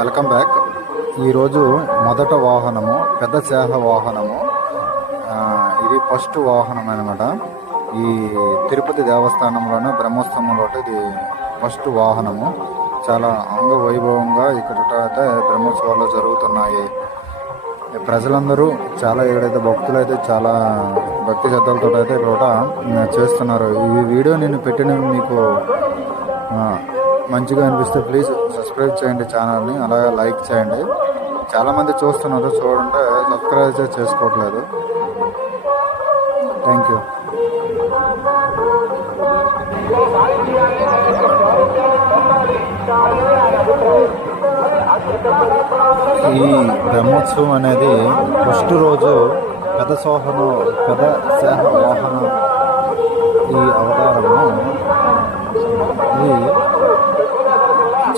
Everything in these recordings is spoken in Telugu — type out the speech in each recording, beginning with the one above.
Welcome back. ఈరోజు మొదట వాహనము పెద్ద శాఖ వాహనము. ఇది ఫస్ట్ వాహనం అనమాట ఈ తిరుపతి దేవస్థానంలోనే బ్రహ్మోత్సవంలో ఇది ఫస్ట్ వాహనము. చాలా అంగవైభవంగా ఇక్కడ అయితే బ్రహ్మోత్సవాలు జరుగుతున్నాయి. ప్రజలందరూ చాలా ఇక్కడైతే భక్తులు అయితే చాలా భక్తి శ్రద్ధలతో అయితే ఇక్కడ చేస్తున్నారు. ఈ వీడియో నేను పెట్టిన మీకు మంచిగా అనిపిస్తే ప్లీజ్ సబ్స్క్రైబ్ చేయండి ఛానల్ని అలాగే లైక్ చేయండి. చాలామంది చూస్తున్నారు చూడంటే సబ్స్క్రైబ్ చేసుకోవట్లేదు. థ్యాంక్ యూ ఈ బ్రహ్మోత్సవం అనేది ఫస్ట్ రోజు పెద్ద సోహనం పెద్ద సేహ వాహనం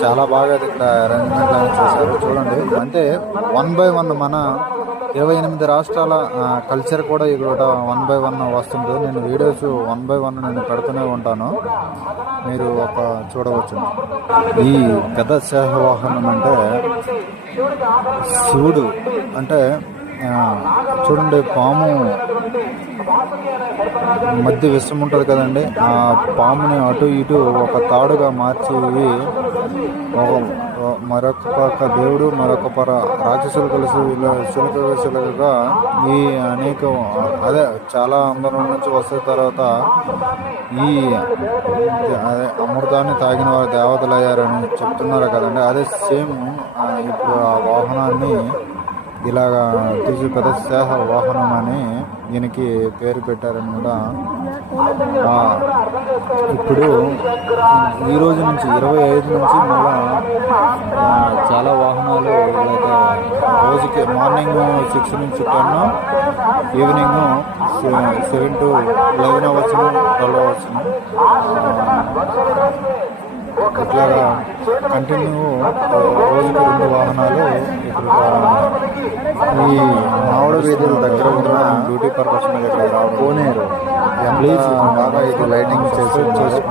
చాలా బాగా ఇక్కడ అరేంజ్మెంట్ అనేది చేశారు. చూడండి. అంటే వన్ బై వన్ మన ఇరవై ఎనిమిది రాష్ట్రాల కల్చర్ కూడా ఇక్కడ వన్ బై వన్ వస్తుంది. నేను వీడియోస్ వన్ బై వన్ నేను పెడుతూనే ఉంటాను. మీరు ఒక చూడవచ్చు. ఈ గద సేహ వాహనం అంటే శివుడు అంటే చూడండి పాము మధ్య విషం ఉంటుంది కదండి. ఆ పాముని అటు ఇటు ఒక తాడుగా మార్చి మరొక పక్క దేవుడు మరొక పర రాక్షసులు కలిసి ఇలా ఈ అనేక అదే చాలా అందరం నుంచి వస్తున్న తర్వాత ఈ అదే అమృతాన్ని తాగిన వారు దేవతలు అయ్యారని చెప్తున్నారు కదండి. అదే సేమ్ ఇప్పుడు ఆ వాహనాన్ని ఇలాగా తీసి పెద్ద సేహ వాహనం అని దీనికి పేరు పెట్టారని కూడా ఇప్పుడు ఈ రోజు నుంచి ఇరవై ఐదు నుంచి మళ్ళా చాలా వాహనాలు ఇలాగ రోజుకి మార్నింగ్ సిక్స్ నుంచి ten evening seven to eleven hours twelve hours continue రోజుకి రెండు వాహనాలు ఈ మామిడి వీధుల దగ్గర ఉన్న బ్యూటీ పర్పస్ మీద ఇక్కడ రావడం కోనేరు బాగా ఇది లైటింగ్ చేసి చేసి